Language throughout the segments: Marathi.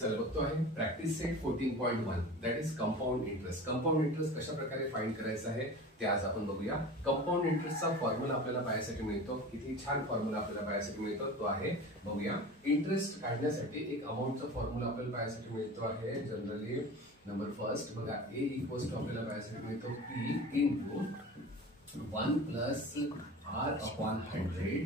चला बघतो आहे practice set 14.1 that is compound interest. Compound interest कशा प्रकारे फाइंड करायचा आहे ते आज आपण बघूया. कंपाऊंड इंटरेस्टचा फॉर्म्युला आपल्याला पाहायसाठी मिळतो. किती छान फॉर्म्युला आपल्याला पाहायसाठी मिळतो तो आहे बघूया. इंटरेस्ट काढण्यासाठी एक अमाउंटचा फॉर्म्युला आपल्याला पाहायसाठी मिळतो आहे. जनरली नंबर फर्स्ट बघा a इक्वल्स टू आपल्याला पाहायसाठी मिळतो p into 1 plus r upon 100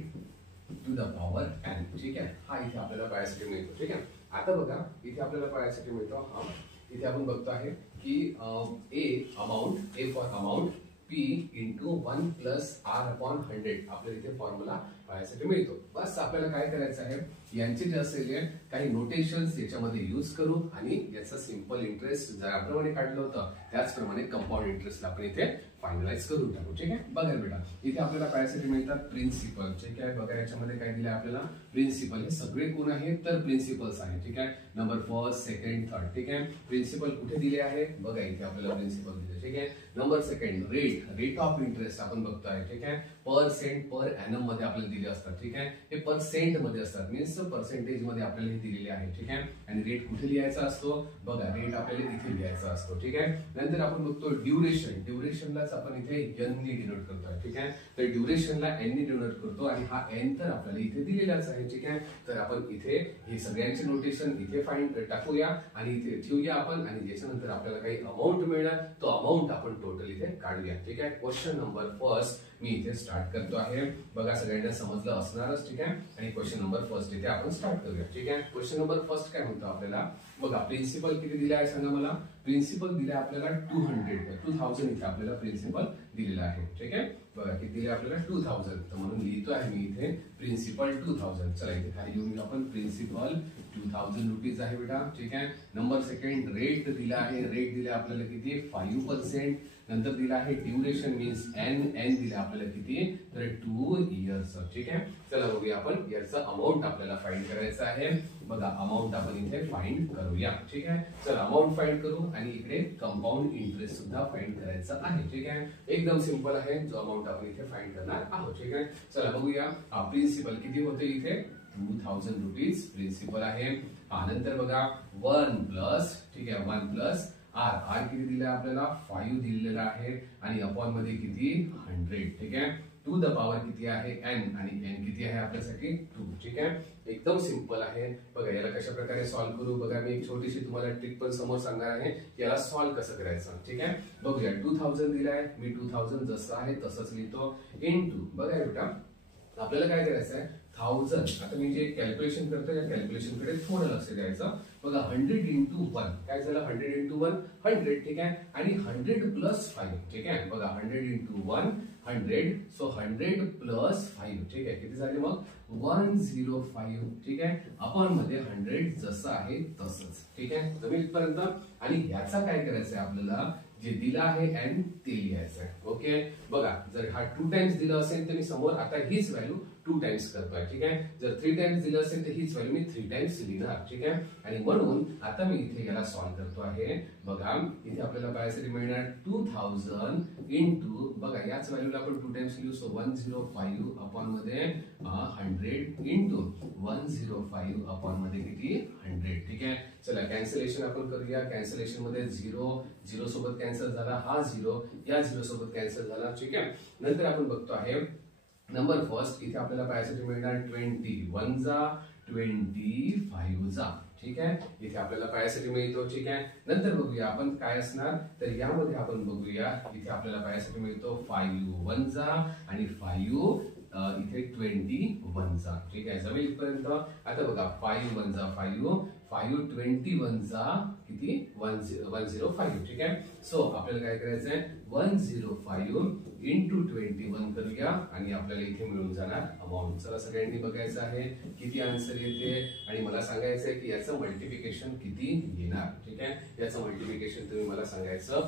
to the power n. ठीक आहे, हा इथे आपल्याला पाहायसाठी मिळतो. ठीक आहे, आता बघा इथे आपल्याला पाहायसाठी मिळतो हा इथे आपण बघतो आहे की a for amount p into 1 plus r upon 100 आपल्याला इथे फॉर्म्युला पाहायसाठी मिळतो. बस आपल्याला काय करायचं आहे यांचे जे असेल काही नोटेशन्स याच्यामध्ये यूज करू आणि याचा सिंपल इंटरेस्ट ज्याप्रमाणे काढलं होतं त्याचप्रमाणे कंपाऊंड इंटरेस्ट आपण इथे फायनलाइज करून टाकू. ठीक आहे, बघा बेटा इथे आपल्याला पाहायसाठी मिळतात प्रिन्सिपल. ठीक आहे, बघा याच्यामध्ये काय दिले आपल्याला प्रिन्सिपल. हे सगळे कोण आहेत तर प्रिन्सिपल्स आहेत. ठीक आहे, नंबर फर्स्ट सेकंड थर्ड. ठीक आहे, प्रिन्सिपल कुठे दिले आहे बघा इथे आपल्याला प्रिन्सिपल दिले. ठीक आहे, number second rate of interest आपण बघतोय. ठीक आहे, % पर एनम मध्ये आपल्याला दिले असतात. ठीक आहे, हे पर्सेंट मध्ये असतात मीन्स पर्सेंटेज मध्ये आपल्याला हे दिलेले आहे. ठीक आहे, आणि रेट कुठे लिहायचा असतो बघा रेट आपल्याला इथे लिहायचा असतो. ठीक आहे, नंतर आपण बघतो ड्युरेशनलाच आपण इथे n ने डिनोट करतोय. ठीक आहे, तर ड्युरेशनला n ने डिनोट करतो आणि हा n तर आपल्याला इथे दिलेलाच आहे. ठीक आहे, तर आपण इथे हे सगळ्यांचे नोटेशन इथे फाइंड टाकूया आणि इथे ठेवूया आपण आणि याच्यानंतर आपल्याला काही अमाउंट मिळणार तो अमाउंट आपण टोटल इथे काढूया. ठीक आहे, क्वेश्चन नंबर फर्स्ट मी इथे स्टार्ट करतो आहे. बघा सगळ्यांना समजलं असणारच. ठीक आहे, आणि क्वेश्चन नंबर फर्स्ट इथे आपण स्टार्ट करूया. ठीक आहे, क्वेश्चन नंबर फर्स्ट काय म्हणतो आपल्याला बघा प्रिन्सिपल किती दिला आहे सांगा मला. प्रिन्सिपल दिला आपल्याला 2000 इथे आपल्याला प्रिन्सिपल दिलेला आहे. ठीक आहे, बघा किती दिले आपल्याला 2000. तर म्हणून लिहितो आहे मी इथे प्रिन्सिपल 2000. चला इथे खाली येऊन आपण प्रिन्सिपल 2000 रुपीज आहे बेटा. ठीक आहे, नंबर सेकंड रेट दिला आहे. रेट दिला आपल्याला किती 5%. नंतर दिला आहे ड्युरेशन मीन्स n दिला आपल्याला किती तर 2 इयर्स. ठीक आहे, चला बघूया आपण याचा अमाउंट आपल्याला फाइंड करायचा आहे. बघा अमाउंट आपण इथे फाइंड करूया. ठीक आहे, चला अमाउंट फाइंड करू आणि इकडे कंपाऊंड इंटरेस्ट सुद्धा फाइंड करायचा आहे. ठीक आहे, एकदम सिंपल आहे जो अमाउंट आपण इथे फाइंड करणार आहोत. ठीक आहे, चला बघूया प्रिन्सिपल किती होते इथे 2000 रुपीज प्रिन्सिपल आहे. नंतर बघा 1 प्लस ठीक आहे 1 प्लस r किती दिला आपल्याला 5 दिलेला आहे आणि अपॉन मध्ये किती 100. ठीक आहे, टू द पॉवर किती आहे n आणि n किती आहे आपल्यासाठी 2. ठीक आहे, एकदम सिंपल आहे. बघा याला कशा प्रकारे सॉल्व्ह करू बघा मी एक छोटीशी तुम्हाला ट्रिक पण समोर सांगणार आहे याला सॉल्व्ह कसं करायचं. ठीक आहे, बघूया 2000 दिलाय मी 2000 जसं आहे तसंच लिहितो इनटू बघा बेटा आपल्याला काय करायचं आहे 1000. आता मी जे कॅल्क्युलेशन करतो या कॅल्क्युलेशन कडे थोडं लक्ष द्यायचं. बघा 100 इंटू 1 काय झालं 100 इंटू 1 100. ठीक आहे, आणि 100 प्लस 5. ठीक आहे, बघा 100 इंटू 1 100 सो 100 प्लस 5. ठीक आहे, किती झाले मग 105. ठीक आहे, अपॉन मध्ये 100 जसं आहे तसंच. ठीक आहे, जमेल इथपर्यंत. आणि ह्याचा काय करायचं आहे आपल्याला जे दिला आहे n ते लिहायचं आहे. ओके, बघा जर हा 2 टाइम्स दिला असेल तर मी समोर आता हीच व्हॅल्यू 2 टाइम्स करतोय. ठीक आहे, जर 3 टाइम्स दिलं असेल तर हीच व्हॅल्यू मी 3 टाइम्स लिहिणार. ठीक आहे, आणि म्हणून आता मी इथे याला सॉल्व्ह करतो आहे. बघा इथे आपल्याला पाहायसाठी मिळणार 2000 इंटू बघा याच व्हॅल्यूला आपण 2 टाइम्स लिहू सो 105 अपॉन मध्ये 100 इंटू 105 अपॉन मध्ये किती 100. ठीक आहे, चला कॅन्सलेशन आपण करूया. कॅन्सलेशन मध्ये 0 सोबत कॅन्सल झाला हा 0 या 0 सोबत कॅन्सल झाला. ठीक आहे, नंतर आपण बघतो आहे नंबर फर्स्ट इथे आपल्याला पाहायसाठी मिळणार 21 जा 25 जा. ठीक आहे, इथे आपल्याला पाहायसाठी मिळतो. ठीक आहे, नंतर बघूया आपण काय असणार तर यामध्ये आपण बघूया इथे आपल्याला पाहायसाठी मिळतो 5 1 जा आणि 5 इथे 21 जा. ठीक आहे, जमेल इथपर्यंत. आता बघा 5 1 जा 5 21 जा किती 105. ठीक आहे, सो आपल्याला काय करायचंय 105 इंटू 21 करूया आणि आपल्याला इथे मिळून जाणार अमाउंट. चला सगळ्यांनी बघायचं आहे किती आन्सर येते आणि मला सांगायचं आहे की याचं मल्टिप्लिकेशन किती येणार. ठीक आहे, याचं मल्टिप्लिकेशन तुम्ही मला सांगायचं.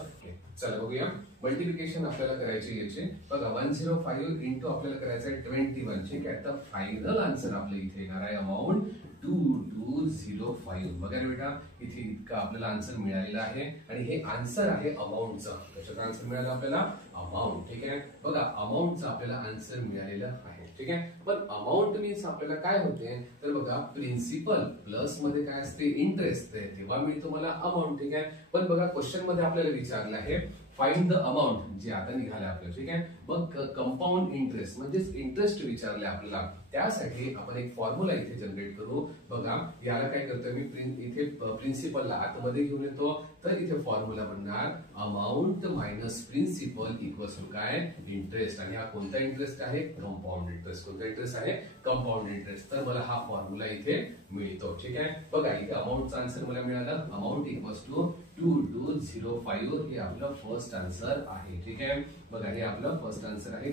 चला बघूया मल्टिप्लिकेशन आपल्याला करायचे याचे. बघा 105 इंटू आपल्याला करायचं आहे 21. ठीक आहे, तर फायनल आन्सर आपल्या इथे येणार आहे अमाउंट 2205. बघा रे बेटा इथे इतका आपल्याला आन्सर मिळालेला आहे आणि हे आन्सर आहे अमाउंटचं. कशाचा आन्सर मिळाला आपल्याला अमाउंट. ठीक आहे, बघा अमाउंटचा आपल्याला आन्सर मिळालेला आहे. ठीक आहे. पण अमाऊंट मीन्स आपल्याला काय होते तर बघा प्रिन्सिपल प्लस मध्ये काय असते इंटरेस्ट तेव्हा मिळतो मला अमाऊंट. ठीक आहे. पण बघा क्वेश्चन मध्ये आपल्याला विचारलं आहे फाइंड द अमाऊंट जे आता निघालं आपलं. ठीक आहे. मग कंपाऊंड इंटरेस्ट म्हणजेच इंटरेस्ट विचारले आपल्याला. त्यासाठी आपण एक फॉर्म्युला इथे जनरेट करू. बघा याला काय करतोय मी इथे प्रिन्सिपलला आतमध्ये घेऊन येतो तर इथे फॉर्म्युला बनणार amount minus principal equals to काय इंटरेस्ट. आणि हा कोणता इंटरेस्ट आहे कंपाऊंड इंटरेस्ट. कोणता इंटरेस्ट आहे कंपाऊंड इंटरेस्ट. तर मला हा फॉर्म्युला इथे मिळतो. ठीक आहे. बघा इथे अमाऊंटचा आन्सर मला मिळाला अमाऊंट इक्वल्स टू 2205 हे आपलं फर्स्ट आन्सर आहे. ठीक आहे. बघा हे आपलं फर्स्ट आन्सर आहे.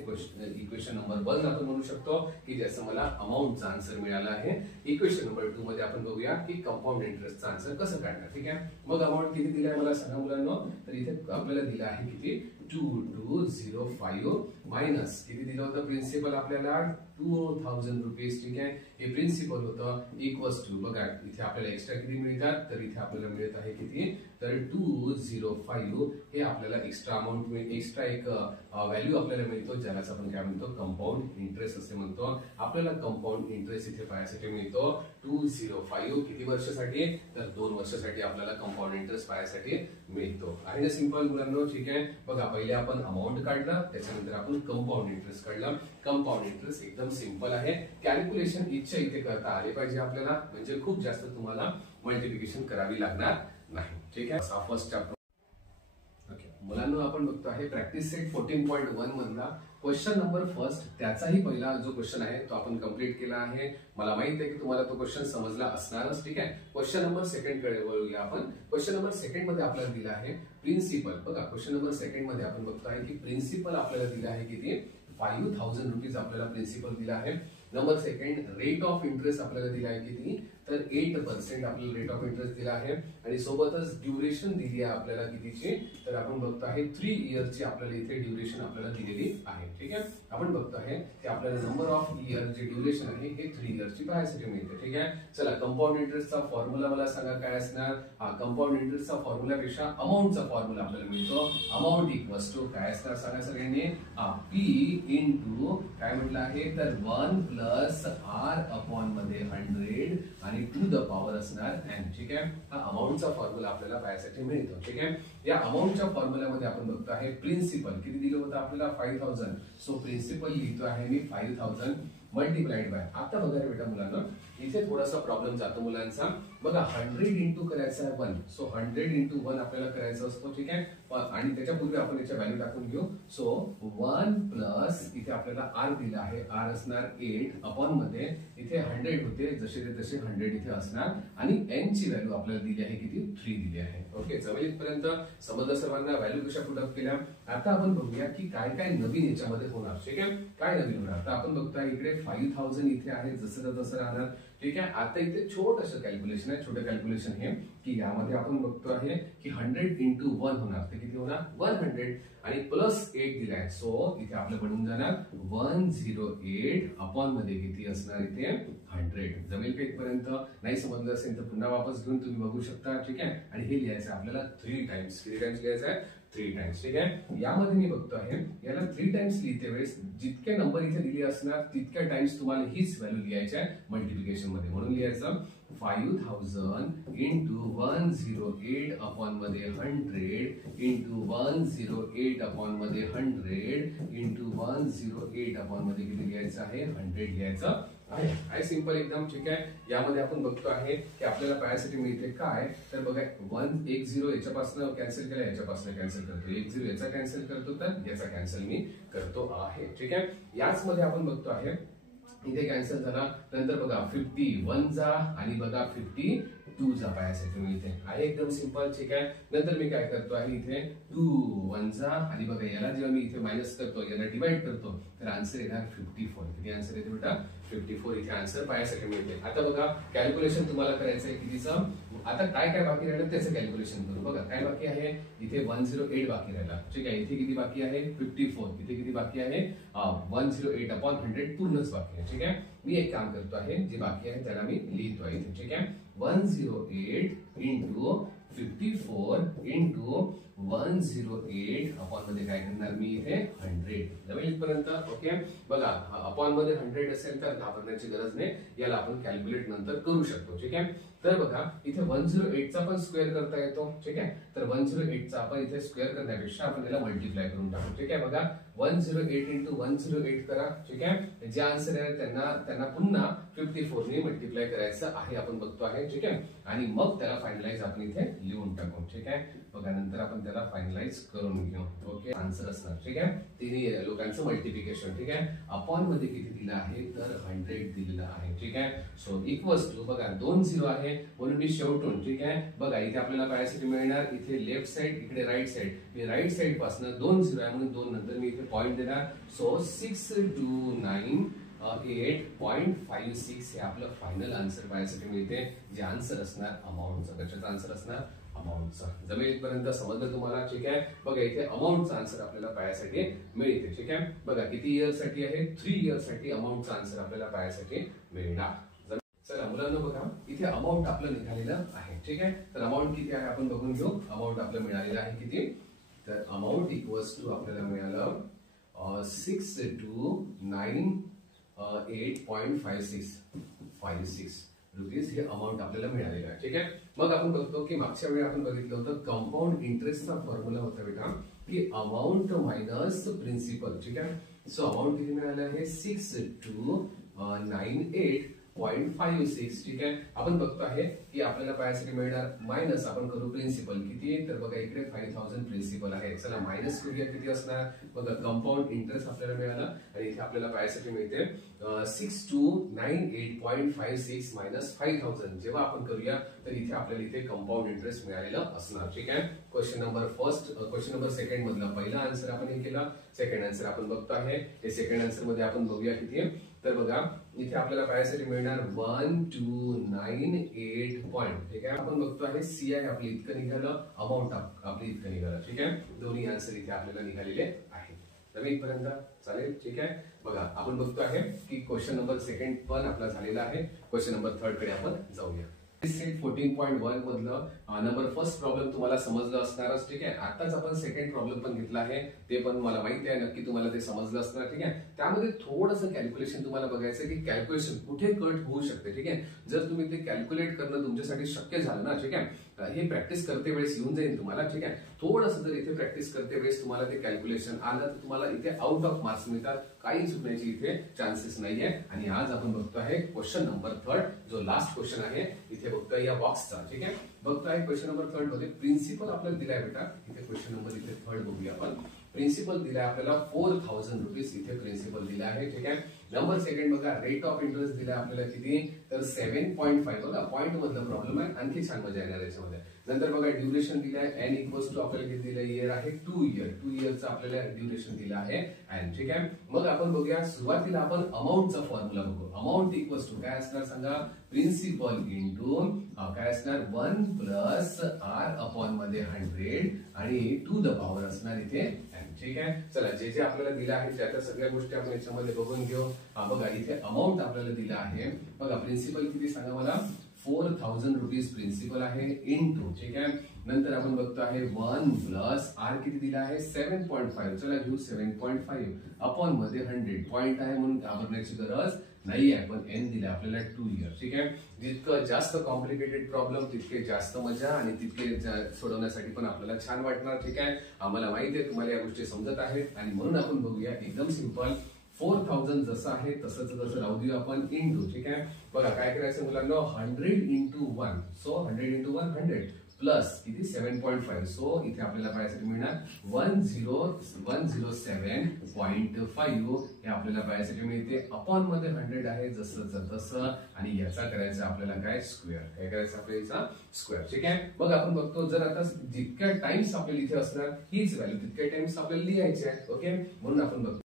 इक्वेशन नंबर 1 आपण म्हणू शकतो की ज्याचं मला अमाऊंटचा आन्सर मिळाला आहे. इक्वेशन नंबर 2 मध्ये आपण बघूया की कंपाऊंड इंटरेस्टचा आन्सर कसं काढणार. ठीक आहे. मग अमाऊंट किती दिलाय मला सांगा मुलांना. तर इथे आपल्याला दिला आहे किती 2205 मायनस किती दिलं होतं प्रिन्सिपल आपल्याला 2000 रुपीज. ठीक आहे. हे प्रिन्सिपल होतं इक्वल्स टू बघा इथे आपल्याला एक्स्ट्रा किती मिळतात तर इथे आपल्याला मिळत आहे किती तर 2005 हे आपल्याला एक्स्ट्रा अमाऊंट एक्स्ट्रा एक व्हॅल्यू आपल्याला मिळतो ज्यालाच आपण काय म्हणतो कंपाऊंड इंटरेस्ट असे म्हणतो. आपल्याला कंपाऊंड इंटरेस्ट इथे पाहायसाठी मिळतो 205 किती वर्षासाठी तर 2 वर्षासाठी आपल्याला कंपाऊंड इंटरेस्ट पाहायसाठी मिळतो. आहे ना सिंपल मुलांना. ठीक आहे. बघा पहिले आपण अमाऊंट काढला त्याच्यानंतर आपण कंपाऊंड इंटरेस्ट काढला. कंपाऊंड इंटरेस्ट एकदम सिंपल आहे. कॅल्क्युलेशन इच्छा इथे करता आले पाहिजे आपल्याला म्हणजे खूप जास्त तुम्हाला मल्टिप्लिकेशन करावी लागणार नाही. ठीक आहे. फर्स्ट चॅप्टर मुलांना आपण बघतो आहे प्रॅक्टिस सेट 14.1 मधला क्वेश्चन नंबर फर्स्ट त्याचाही पहिला जो क्वेश्चन आहे तो आपण कंप्लीट केला आहे. मला माहित आहे की तुम्हाला तो क्वेश्चन समजला असणारच. ठीक आहे. क्वेश्चन नंबर सेकंड कडे वळूया आपण. क्वेश्चन नंबर सेकंड मध्ये आपल्याला दिला आहे प्रिन्सिपल. बघा क्वेश्चन नंबर सेकंड मध्ये आपण बघतो आहे की प्रिन्सिपल आपल्याला दिला आहे किती 5000 रुपीज आपल्याला प्रिन्सिपल दिला आहे. Number second rate of interest आपल्याला दिला आहे किती तर 8% आपल्याला रेट ऑफ इंटरेस्ट दिला आहे. आणि सोबतच ड्युरेशन दिली आहे आपल्याला कितीची तर आपण बघतो आहे 3 इयरची आपल्याला इथे ड्युरेशन आपल्याला दिलेली आहे. ठीक आहे. आपण बघतो आहे की आपल्याला नंबर ऑफ इयर जे ड्युरेशन आहे हे 3 इयरची पाहायसाठी मिळते. ठीक आहे. चला कंपाऊंड इंटरेस्टचा फॉर्म्युला मला सांगा काय असणार. हा कंपाऊंड इंटरेस्टचा फॉर्म्युला पेक्षा अमाऊंटचा फॉर्म्युला आपल्याला मिळतो. अमाऊंट इक्वल्स टू काय असणार सांगा सगळ्यांनी P इंटू काय म्हटलं आहे तर 1 प्लस R अपॉन मध्ये 100 आणि टू द पॉवर असणार n. ठीक आहे. हा अमाऊंटचा फॉर्म्युला आपल्याला पाहायसाठी मिळतो. ठीक आहे. या अमाऊंटच्या फॉर्म्युल्यामध्ये आपण बघतो आहे प्रिन्सिपल किती दिलं होतं आपल्याला 5000. सो प्रिन्सिपल लिहितो आहे मी 5000 मल्टिप्लाइड बाय. आता बघा रे बेटा मुलांना इथे थोडासा प्रॉब्लेम जातो मुलांचा. बघा 100 इंटू करायचा आहे 1. सो 100 इंटू 1 आपल्याला करायचं असतो. ठीक आहे. आणि त्याच्यापूर्वी आपण याच्या व्हॅल्यू टाकून घेऊ. सो 1 प्लस इथे आपल्याला R दिला आहे. R असणार 8 अपॉन मध्ये इथे 100 होते जसे ते तसे 100 इथे असणार आणि n ची व्हॅल्यू आपल्याला दिली आहे किती 3 दिली आहे. ओके. जवळपर्यंत समजलं सर्वांना. व्हॅल्यू कशा पुटअप केल्या. आता आपण बघूया की काय काय नवीन याच्यामध्ये होणार. ठीक आहे. काय नवीन होणार तर आपण बघतोय इकडे 5000 इथे आहे जसं तसं राहणार. ठीक आहे. आता इथे छोटंसं कॅल्क्युलेशन आहे. छोटं कॅल्क्युलेशन हे की यामध्ये आपण बघतो आहे की 100 इंटू 1 होणार ते किती होणार 100 आणि प्लस 8 दिलाय. सो इथे आपलं बनून जाणार 108 अपॉन मध्ये किती असणार इथे 100. जमेल का इथपर्यंत. नाही समजलं असेल तर पुन्हा वापस घेऊन तुम्ही बघू शकता. ठीक आहे. आणि हे लिहायचं आपल्याला 3 टाइम्स. किती टाइम्स लिहायचं आहे 3 टाइम्स. ठीक आहे. यामध्ये मी बघतो आहे याला 3 टाइम्स लिहिते वेळेस जितके नंबर इथे दिले असणार तितक्या टाइम्स तुम्हाला हीच व्हॅल्यू लिहायची आहे मल्टिप्लिकेशन मध्ये. म्हणून लिहायचं 5000 इंटू 108 अपॉन मध्ये 100 इंटू 108 अपॉन मध्ये 100 इंटू 108 अपॉन मध्ये किती लिहायचं आहे 100 लिहायचं आहे. सिंपल एकदम. ठीक आहे. यामध्ये आपण बघतो आहे की आपल्याला पाहायसाठी मिळते काय तर बघा 10 याच्यापासून कॅन्सल केला याच्यापासून कॅन्सल करतो 10 याचा कॅन्सल करतो तर याचा कॅन्सल मी करतो आहे. ठीक आहे. याच मध्ये आपण बघतो आहे इथे कॅन्सल झाला. नंतर बघा 51 जा आणि बघा 52 जा पाहायसाठी मिळते आहे. एकदम सिंपल. ठीक आहे. नंतर मी काय करतो आहे इथे 2 1 जा आणि बघा याला जेव्हा मी इथे मायनस करतो याला डिवाइड करतो तर आन्सर येणार 54. किती आन्सर येते बेटा 54. इथे आन्सर पाहायसाठी मिळते. आता बघा कॅल्क्युलेशन तुम्हाला करायचं आहे कितीचं. आता काय काय बाकी राहिलं त्याचं कॅल्क्युलेशन करू. बघा काय बाकी आहे इथे 108 बाकी राहिला. ठीक आहे. इथे किती बाकी आहे 54. इथे किती बाकी आहे 108 अपॉन 100 पूर्णच बाकी आहे. ठीक आहे. मी एक काम करतो आहे जे बाकी आहे त्याला मी लिहितो आहे इथे. ठीक आहे. 108 इंटू 54 इंटू 108 अपॉन मध्ये काय करणार मी इथे 100 जमेल इथपर्यंत. ओके बघा अपॉन मध्ये 100 असेल तर घाबरण्याची गरज नाही, याला आपण कॅल्क्युलेट नंतर करू शकतो. ठीक आहे, तर बघा इथे 108 चा पण स्क्वेअर करता येतो. ठीक आहे, तर 108 चा आपण इथे स्क्वेअर करण्यापेक्षा आपण याला मल्टिप्लाय करून टाकू. ठीक आहे, बघा 108 इंटू 108 करा. ठीक आहे, जे आन्सर आहे त्यांना पुन्हा 54 ने मल्टिप्लाय करायचं आहे आपण बघतो आहे. ठीक आहे, आणि मग त्याला फायनलाइज आपण इथे लिहून टाकू. ठीक आहे, बघा नंतर आपण त्याला फायनलाइज करून घेऊ. ओके आन्सर असणार. ठीक आहे, तिन्ही लोकांचं मल्टिप्लिकेशन. ठीक आहे, अपॉन मध्ये किती दिलं आहे तर 100 दिलेलं आहे. ठीक आहे, सो इक्वल्स टू बघा 2 0 आहे म्हणून मी शेवटून. ठीक आहे, बघा इथे आपल्याला पायासाठी मिळणार इथे लेफ्ट साइड इकडे राईट साइड, मी राईट साइड पासून 2 0 आहे म्हणून 2 नंतर मी इथे पॉइंट देणार. सो 629.56 हे आपलं फायनल आन्सर पायासाठी मिळते, जे आन्सर असणार अमाऊंटचं. कशाचं आन्सर असणार अमाऊंटचा. जमेल इथपर्यंत समजलं तुम्हाला. ठीक आहे, बघा इथे अमाऊंटचा आन्सर आपल्याला पायासाठी मिळते. ठीक आहे, बघा किती इयर साठी आहे 3 इयर साठी अमाऊंटचा आन्सर आपल्याला पायासाठी मिळणार. चला मुलांना बघा इथे अमाऊंट आपलं निघालेलं आहे. ठीक आहे, तर अमाऊंट किती आहे आपण बघून घेऊ. अमाऊंट आपलं मिळालेलं आहे किती, तर अमाऊंट इक्वल्स टू आपल्याला मिळालं 629.56 रुपीज हे अमाऊंट आपल्याला मिळालेलं आहे. ठीक आहे, मग आपण बघतो की मागच्या वेळी आपण बघितलं होतं कंपाऊंड इंटरेस्टचा फॉर्म्युला होता बेटा की अमाऊंट मायनस प्रिन्सिपल. ठीक आहे, सो अमाऊंट किती मिळालं आहे 629.56. ठीक आहे, आपण बघतो आहे की आपल्याला पायासाठी मिळणार मायनस आपण करू प्रिन्सिपल किती, तर बघा इकडे 5000 प्रिन्सिपल आहे. चला मायनस करूया किती असणार, बघा कंपाऊंड इंटरेस्ट आपल्याला मिळाला आणि इथे आपल्याला पायासाठी मिळते 6298.56 मायनस 5000. जेव्हा आपण करूया तर इथे आपल्याला इथे कंपाऊंड इंटरेस्ट मिळालेलं असणार. ठीक आहे, क्वेश्चन नंबर सेकंड मधला पहिला आन्सर आपण हे केला. सेकंड आन्सर आपण बघतो आहे, हे सेकंड आन्सर मध्ये आपण बघूया किती आहे, तर बघा इथे आपल्याला पायासाठी मिळणार 1298 पॉइंट. ठीक आहे, आपण बघतो आहे सी आहे आपली इतकं निघालं, अमाऊंट आपली इतकं निघालं. ठीक आहे, दोन्ही आन्सर इथे आपल्याला निघालेले आहेत. तर इथपर्यंत चालेल. ठीक आहे, बघा आपण बघतो आहे की क्वेश्चन नंबर सेकंड पण आपला झालेला आहे. क्वेश्चन नंबर थर्ड कडे आपण जाऊया. 14.1 मधलं नंबर फर्स्ट प्रॉब्लेम तुम्हाला समजलं असणारच. ठीक आहे, आताच आपण सेकंड प्रॉब्लेम पण घेतला आहे, ते पण मला माहिती आहे नक्की तुम्हाला ते समजलं असणार. ठीक आहे, त्यामध्ये थोडंसं कॅल्क्युलेशन तुम्हाला बघायचं की कॅल्क्युलेशन कुठे कट होऊ शकते. ठीक आहे, जर तुम्ही ते कॅल्क्युलेट करणं तुमच्यासाठी शक्य झालं ना, ठीक आहे, हे प्रॅक्टिस करते वेळेस येऊन जाईल तुम्हाला. ठीक आहे, थोडंसं जर इथे प्रॅक्टिस करते वेळेस तुम्हाला ते कॅल्क्युलेशन आलं तर तुम्हाला इथे आउट ऑफ मार्क्स मिळतात, काही चुकण्याची इथे चान्सेस नाहीये. आणि आज आपण बघतो आहे क्वेश्चन नंबर थर्ड, जो लास्ट क्वेश्चन आहे इथे बघतोय या बॉक्सचा. ठीक आहे, बघतोय क्वेश्चन नंबर थर्ड मध्ये प्रिन्सिपल आपल्याला दिलाय बेटा. इथे क्वेश्चन नंबर इथे थर्ड बघूया आपण. प्रिन्सिपल दिलाय आपल्याला 4000 रुपीज इथे प्रिन्सिपल दिला आहे. ठीक आहे, नंबर सेकंड बघा रेट ऑफ इंटरेस्ट दिला आपल्याला किती, तर 7.5. बघा पॉइंट मधला प्रॉब्लेम आहे, आणखी छान मजा येणार याच्यामध्ये. नंतर बघा ड्युरेशन दिलाय एन इक्वल्स टू आपल्याला किती दिलं इयर आहे 2 इयर. 2 इयरचा आपल्याला ड्युरेशन दिला आहे एन. ठीक आहे, मग आपण बघूया सुरुवातीला आपण अमाऊंटचा फॉर्म्युला बघू. अमाऊंट इक्वल्स टू काय असणार सांगा, प्रिन्सिपल इंटू काय असणार 1 प्लस आर अपॉन मध्ये 100 आणि टू द पॉवर असणार इथे एन. ठीक आहे, चला जे जे आपल्याला दिलं आहे त्या सगळ्या गोष्टी आपण याच्यामध्ये बघून घेऊ. बघा इथे अमाऊंट आपल्याला दिला आहे. बघा प्रिन्सिपल किती सांगा मला, 4000 रुपीज प्रिन्सिपल आहे इनटू. ठीक आहे, नंतर आपण बघतो आहे 1 प्लस आर किती दिला आहे 7.5. चला घेऊ 7.5 अपॉन मध्ये 100. पॉइंट आहे म्हणून घाबरण्याची गरज नाही आहे, पण एन दिले आपल्याला 2 इयर. ठीक आहे, जितकं जास्त कॉम्प्लिकेटेड प्रॉब्लेम तितके जास्त मजा आणि तितके सोडवण्यासाठी पण आपल्याला छान वाटणार. ठीक आहे, आम्हाला माहिती आहे तुम्हाला या गोष्टी समजत आहेत आणि म्हणून आपण बघूया एकदम सिंपल 4000 जसं आहे तसंच तसं राहू देऊ आपण इनटू. ठीक आहे, बघा काय करायचं मुलांना 100 इंटू 1. सो 100 इंटू 1 100 प्लस किती 7.5. सो इथे आपल्याला पाहायसाठी मिळणार 107.5 हे आपल्याला पाहायसाठी मिळते. अपॉन मध्ये 100 आहे जसं तसं आणि याचा करायचं आपल्याला काय स्क्वेअर. काय करायचं आपल्याला स्क्वेअर. ठीक आहे, मग आपण बघतो जर आता जितक्या टाइम्स आपल्याला इथे असणार हीच व्हॅल्यू तितक्या टाइम्स आपल्याला लिहायची आहे. ओके, म्हणून आपण बघतो.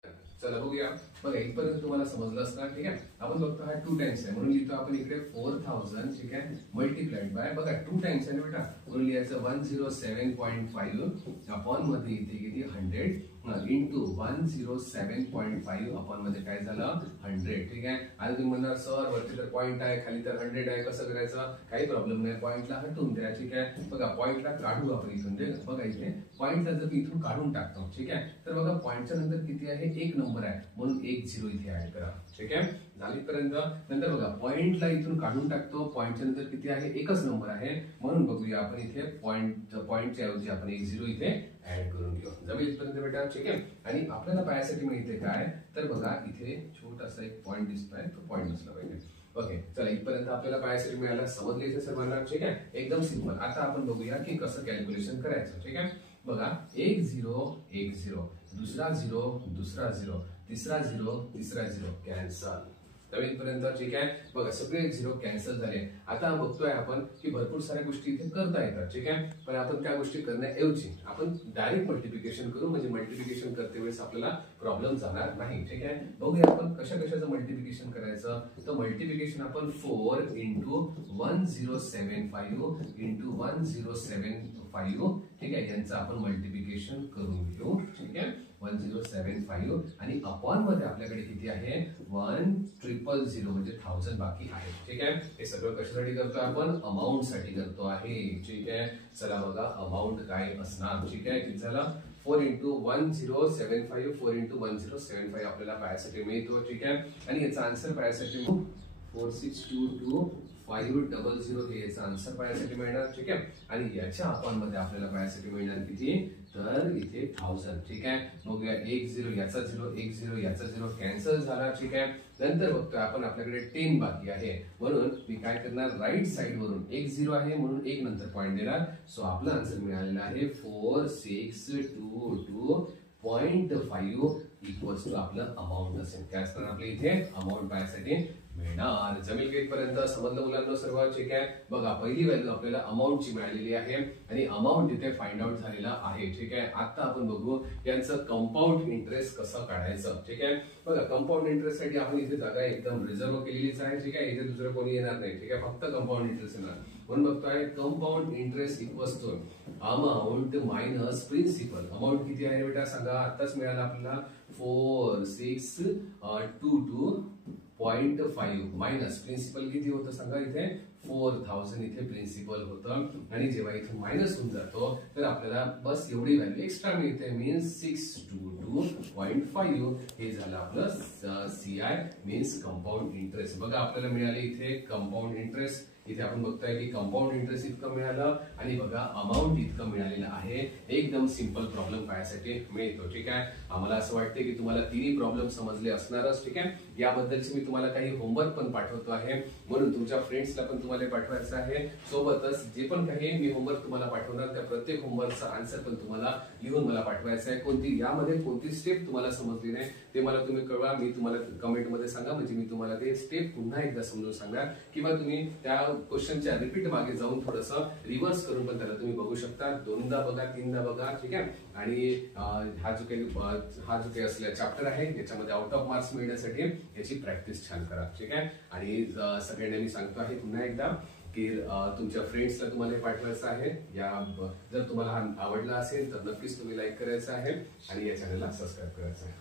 चला बघूया. बघा इथपर्यंत तुम्हाला समजलं असणार. ठीक आहे, आपण बघतो हा 2 टाइम्स आहे म्हणून लिहितो आपण इकडे 4000. ठीक आहे, मल्टिप्लाइड बाय बघा 2 टाइम्स आहे बेटा म्हणून लिहायचं 107.5 अपॉन मध्ये इथे किती 100 इंटू 107.5 अपॉन मध्ये काय झालं 100. ठीक आहे. आता तुम्ही म्हणणार सर वरती तर पॉईंट आहे खाली तर 100 आहे, कसं करायचं? काही प्रॉब्लेम नाही, पॉईंटला हटवून द्या. ठीक आहे. बघा पॉईंटला काढू आपण इथून. बघा इथे पॉईंटला जर इथून काढून टाकतो, ठीक आहे, तर बघा पॉईंटच्या नंतर किती आहे? एक नंबर आहे, म्हणून 1 0 इथे ऍड करा. ठीक आहे. झालीपर्यंत नंतर बघा पॉईंटला इथून काढून टाकतो, पॉईंटच्या नंतर किती आहे? एकच नंबर आहे, म्हणून बघूया आपण इथे पॉईंटच्या ऐवजी आपण 1 0 इथे ऍड करून घेऊ. जमेल इथपर्यंत बेटा. ठीक आहे. आणि आपल्याला पायासाठी मिळते काय? तर बघा इथे छोटासा एक पॉईंट दिसतोय, तो पॉईंट नसला पाहिजे. ओके, चला इथपर्यंत आपल्याला पायासाठी मिळाला. समजले इथे सर्वांना? ठीक आहे. एकदम सिंपल. आता आपण बघूया की कसं कॅल्क्युलेशन करायचं. ठीक आहे. बघा 1 0 1 0, दुसरा 0 दुसरा 0, तिसरा 0 तिसरा 0, कॅन्सल. इथपर्यंत ठीक आहे. बघा सगळे 0 कॅन्सल झाले. आता बघतोय आपण की भरपूर साऱ्या गोष्टी इथे करता येतात. ठीक आहे. पण आपण त्या गोष्टी करण्याऐवजी आपण डायरेक्ट मल्टिप्लिकेशन करू, म्हणजे मल्टिप्लिकेशन करते वेळेस आपल्याला प्रॉब्लेम जाणार नाही. ठीक आहे. बघूया आपण कशाचं मल्टिप्लिकेशन करायचं. तर मल्टिप्लिकेशन आपण 4 इंटू 1075 इंटू 1075, ठीक आहे, यांचं आपण मल्टिप्लिकेशन करून घेऊ. ठीक आहे. 1075 आणि अपॉन मध्ये आपल्याकडे किती आहे? 1000 म्हणजे 1000 बाकी आहे. ठीक आहे. हे सगळं कशासाठी करतोय आपण? अमाऊंट साठी करतो आहे. ठीक आहे. चला बघा अमाऊंट काय असणार. ठीक आहे. किती झालं? 4 इंटू 1075, 4 इंटू 1075 आपल्याला पायासाठी मिळतो. ठीक आहे. आणि याचा आन्सर पायासाठी 4622 500 हे याचा आन्सर पायासाठी मिळणार. ठीक आहे. आणि याच्या अपॉन मध्ये आपल्याला पायासाठी मिळणार किती? तर इथे 1000. ठीक आहे. बघूया 1 0 याचा 0, 1 0 याचा 0, कॅन्सल झाला. ठीक आहे. नंतर बघतोय आपण आपल्याकडे 10 बाकी आहे, म्हणून मी काय करणार? राईट साइड वरून 1 0 आहे म्हणून 1 नंतर पॉईंट देणार. सो आपला आन्सर मिळालेला आहे 4622.5 इक्वल्स टू आपलं अमाऊंट असेल. काय असणार आपल्या इथे? अमाऊंट पायासाठी मिळणार. जमेल का इथपर्यंत? समजलं मुलांना सर्व? ठीक आहे. बघा पहिली व्हॅल्यू आपल्याला अमाऊंटची मिळालेली आहे आणि अमाऊंट इथे फाइंड आउट झालेला आहे. ठीक आहे. आता आपण बघू यांचं कंपाऊंड इंटरेस्ट कसं काढायचं. ठीक आहे. बघा कंपाऊंड इंटरेस्ट साठी आपण इथे जागा एकदम रिझर्व केलेलीच आहे. ठीक आहे. इथे दुसरं कोणी येणार नाही. ठीक आहे. फक्त कंपाऊंड इंटरेस्ट येणार, म्हणून बघतोय compound interest equals to amount minus principal. Amount किती आहे बेटा सांगा? आताच मिळाला आपल्याला 4622.5 मायनस प्रिन्सिपल किती होतं सांगा? इथे 4000 इथे प्रिन्सिपल होतं. आणि जेव्हा इथे मायनस होऊन जातो तर आपल्याला बस एवढी व्हॅल्यू एक्स्ट्रा मिळते, मीन्स 622.5 हे झालं आपलं CI मीन्स कंपाऊंड इंटरेस्ट. बघा आपल्याला मिळाले इथे कंपाऊंड इंटरेस्ट. इथे आपण बघतोय की कंपाऊंड इंटरेस्ट इतकं मिळालं आणि बघा अमाऊंट इतकं मिळालेलं आहे. एकदम सिंपल प्रॉब्लेम पायासाठी मिळतो. ठीक आहे. आम्हाला असं वाटते की तुम्हाला तिन्ही प्रॉब्लेम समजले असणारच. ठीक आहे. याबद्दलची मी तुम्हाला काही होमवर्क पण पाठवतो आहे, म्हणून तुमच्या फ्रेंड्सला पण तुम्हाला पाठवायचं आहे. सोबतच जे पण काही मी होमवर्क तुम्हाला पाठवणार त्या प्रत्येक होमवर्कचा आन्सर पण तुम्हाला लिहून मला पाठवायचं आहे. कोणती यामध्ये कोणती स्टेप तुम्हाला समजली नाही ते मला तुम्ही कळवा. मी तुम्हाला कमेंट मध्ये सांगा, म्हणजे मी तुम्हाला ते स्टेप पुन्हा एकदा समजून सांगणार, किंवा तुम्ही त्या क्वेश्चनच्या रिपीट मागे जाऊन थोडंसं रिव्हर्स करून पण त्याला तुम्ही बघू शकता. दोनदा बघा, तीनदा बघा. ठीक आहे. आणि हा जो काही असलेला चॅप्टर आहे याच्यामध्ये आउट ऑफ मार्क्स मिळण्यासाठी याची प्रॅक्टिस छान करा. ठीक आहे. आणि सगळ्यांना मी सांगतो आहे पुन्हा एकदा की तुमच्या फ्रेंड्सला तुम्हाला पाठवायचं आहे. जर तुम्हाला हा आवडला असेल तर नक्कीच तुम्ही लाईक करायचं आहे आणि या चॅनलला सबस्क्राईब करायचं आहे.